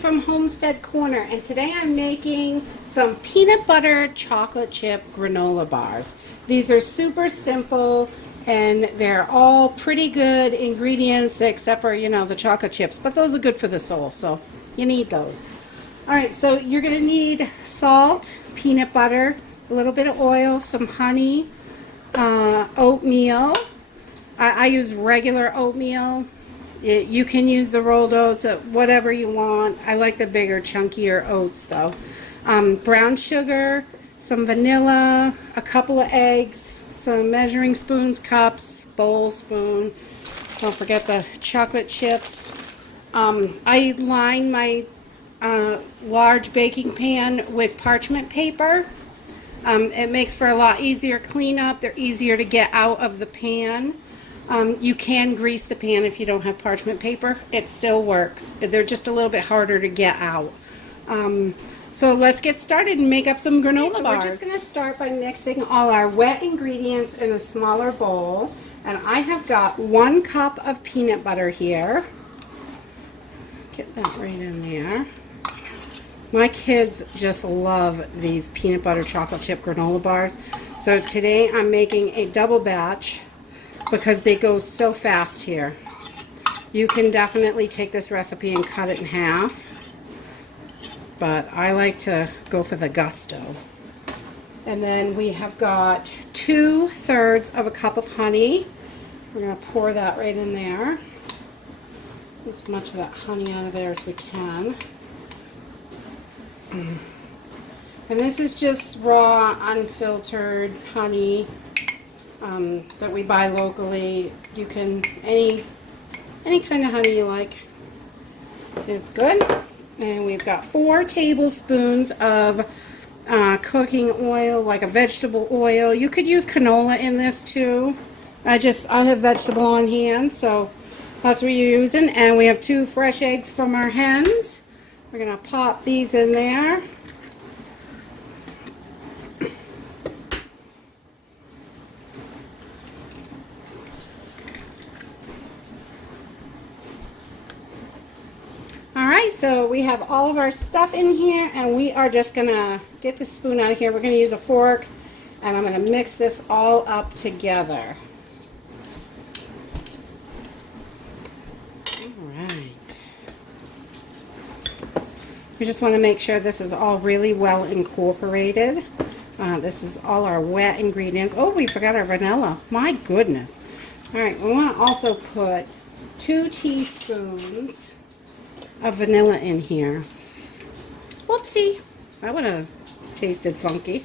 From Homestead Corner, and today I'm making some peanut butter chocolate chip granola bars. These are super simple and they're all pretty good ingredients except for, you know, the chocolate chips, but those are good for the soul, so you need those. Alright, so you're going to need salt, peanut butter, a little bit of oil, some honey, oatmeal. I use regular oatmeal. You can use the rolled oats, whatever you want. I like the bigger, chunkier oats though. Brown sugar, some vanilla, a couple of eggs, some measuring spoons, cups, bowl, spoon. Don't forget the chocolate chips. I line my large baking pan with parchment paper. It makes for a lot easier cleanup. They're easier to get out of the pan. You can grease the pan if you don't have parchment paper. It still works. They're just a little bit harder to get out. So let's get started and make up some granola bars. We're just going to start by mixing all our wet ingredients in a smaller bowl. And I have got 1 cup of peanut butter here. Get that right in there. My kids just love these peanut butter chocolate chip granola bars. So today I'm making a double batch, because they go so fast here. You can definitely take this recipe and cut it in half, but I like to go for the gusto. And then we have got 2/3 of a cup of honey. We're going to pour that right in there. As much of that honey out of there as we can. And this is just raw, unfiltered honey. That we buy locally. You can, any kind of honey you like is good. And we've got 4 tablespoons of cooking oil, like a vegetable oil. You could use canola in this too. I have vegetable on hand, so that's what you're using. And we have 2 fresh eggs from our hens. We're gonna pop these in there. Alright, so we have all of our stuff in here, and we are just going to get the spoon out of here. We're going to use a fork, and I'm going to mix this all up together. Alright. We just want to make sure this is all really well incorporated. This is all our wet ingredients. Oh, we forgot our vanilla. My goodness. Alright, we want to also put 2 teaspoons of vanilla in here. Whoopsie, that would have tasted funky.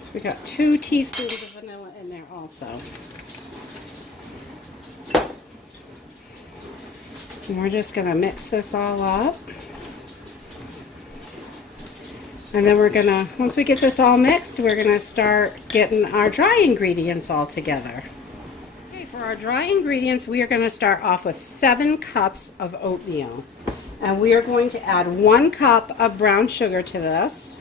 So we got 2 teaspoons of vanilla in there also. And we're just going to mix this all up. And then we're going to, once we get this all mixed, we're going to start getting our dry ingredients all together. Okay, for our dry ingredients, we are going to start off with 7 cups of oatmeal. And we are going to add 1 cup of brown sugar to this.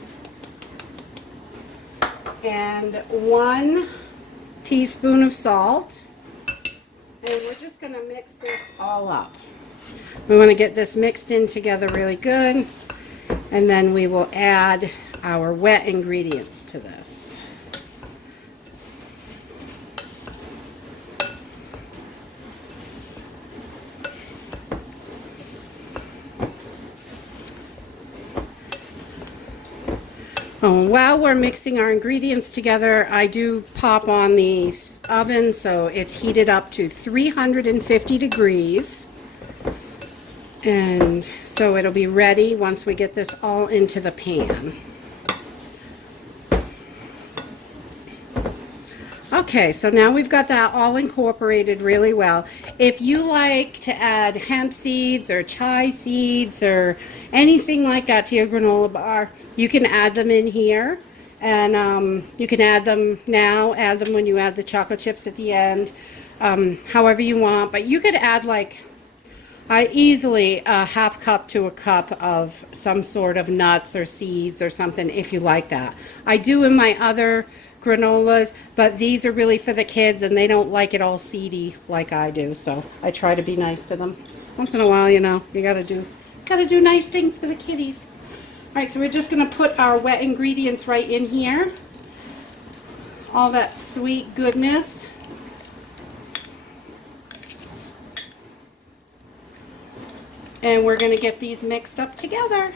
And 1 teaspoon of salt. And we're just going to mix this all up. We want to get this mixed in together really good. And then we will add our wet ingredients to this. While we're mixing our ingredients together, I do pop on the oven so it's heated up to 350 degrees. And so it'll be ready once we get this all into the pan. Okay, so now we've got that all incorporated really well. If you like to add hemp seeds or chai seeds or anything like that to your granola bar, you can add them in here. And you can add them now, add them when you add the chocolate chips at the end, however you want. But you could add like easily a half cup to a cup of some sort of nuts or seeds or something if you like that. I do in my other granolas, but these are really for the kids and they don't like it all seedy like I do, so I try to be nice to them. Once in a while, you know, you gotta do nice things for the kitties. All right, so we're just gonna put our wet ingredients right in here. All that sweet goodness. And we're gonna get these mixed up together.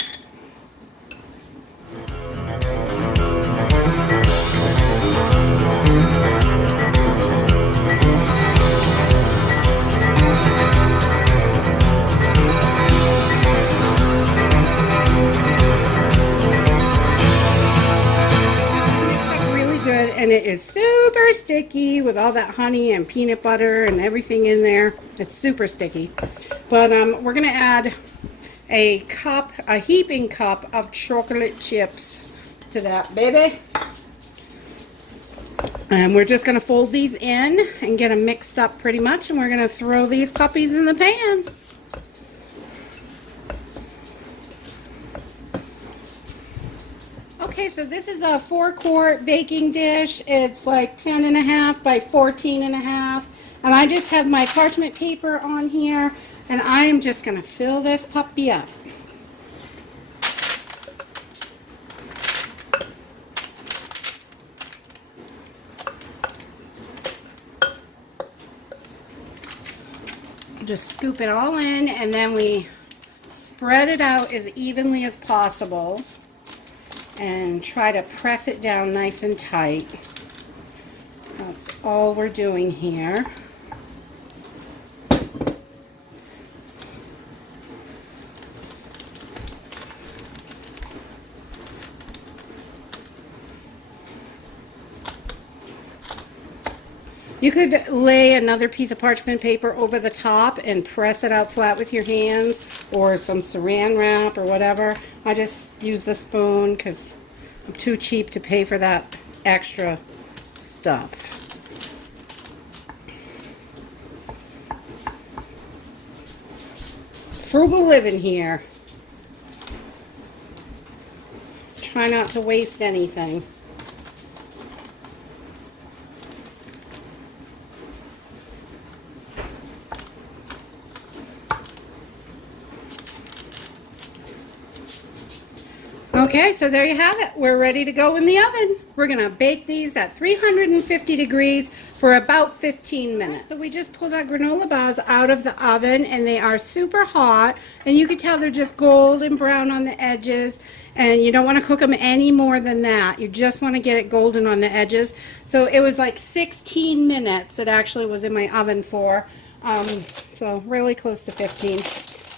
And it is super sticky with all that honey and peanut butter and everything in there. It's super sticky. But we're going to add a heaping cup of chocolate chips to that, baby. And we're just going to fold these in and get them mixed up pretty much. And we're going to throw these puppies in the pan. Okay, so this is a 4-quart baking dish. It's like 10.5 by 14.5. And I just have my parchment paper on here. And I am just going to fill this puppy up. Just scoop it all in, and then we spread it out as evenly as possible. And try to press it down nice and tight. That's all we're doing here. You could lay another piece of parchment paper over the top and press it out flat with your hands, or some saran wrap or whatever. I just use the spoon because I'm too cheap to pay for that extra stuff. Frugal living here. Try not to waste anything. Okay, so there you have it. We're ready to go in the oven. We're going to bake these at 350 degrees for about 15 minutes. So we just pulled our granola bars out of the oven, and they are super hot. And you can tell they're just golden brown on the edges. And you don't want to cook them any more than that. You just want to get it golden on the edges. So it was like 16 minutes it actually was in my oven for. So really close to 15.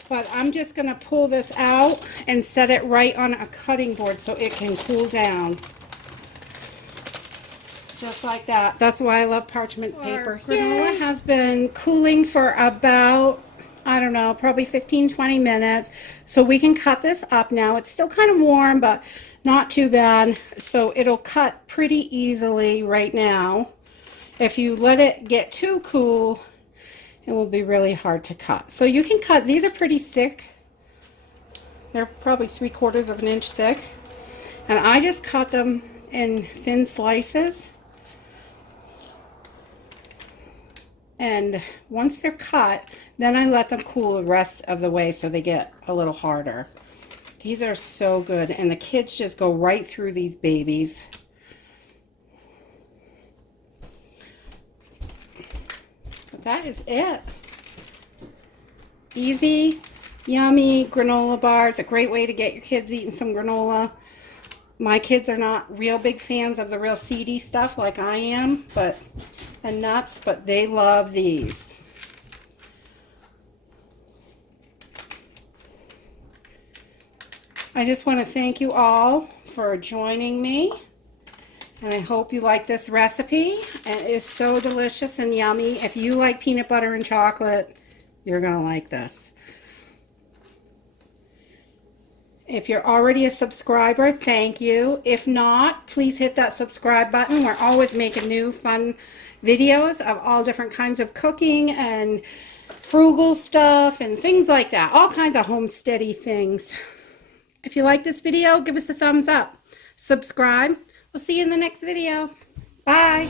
But I'm just going to pull this out and set it right on a cutting board so it can cool down. Just like that. That's why I love parchment paper. Granola has been cooling for about, I don't know, probably 15-20 minutes. So we can cut this up now. It's still kind of warm, but not too bad. So it'll cut pretty easily right now. If you let it get too cool, it will be really hard to cut. So you can cut, these are pretty thick. They're probably 3/4 of an inch thick. And I just cut them in thin slices. And once they're cut, then I let them cool the rest of the way so they get a little harder. These are so good, and the kids just go right through these babies. But that is it. Easy, yummy granola bars. A great way to get your kids eating some granola. My kids are not real big fans of the real seedy stuff like I am, and nuts, but they love these. I just want to thank you all for joining me, and I hope you like this recipe. It is so delicious and yummy. If you like peanut butter and chocolate, you're going to like this. If you're already a subscriber, thank you. If not, please hit that subscribe button. We're always making new fun videos of all different kinds of cooking and frugal stuff and things like that. All kinds of homesteady things. If you like this video, give us a thumbs up. Subscribe. We'll see you in the next video. Bye.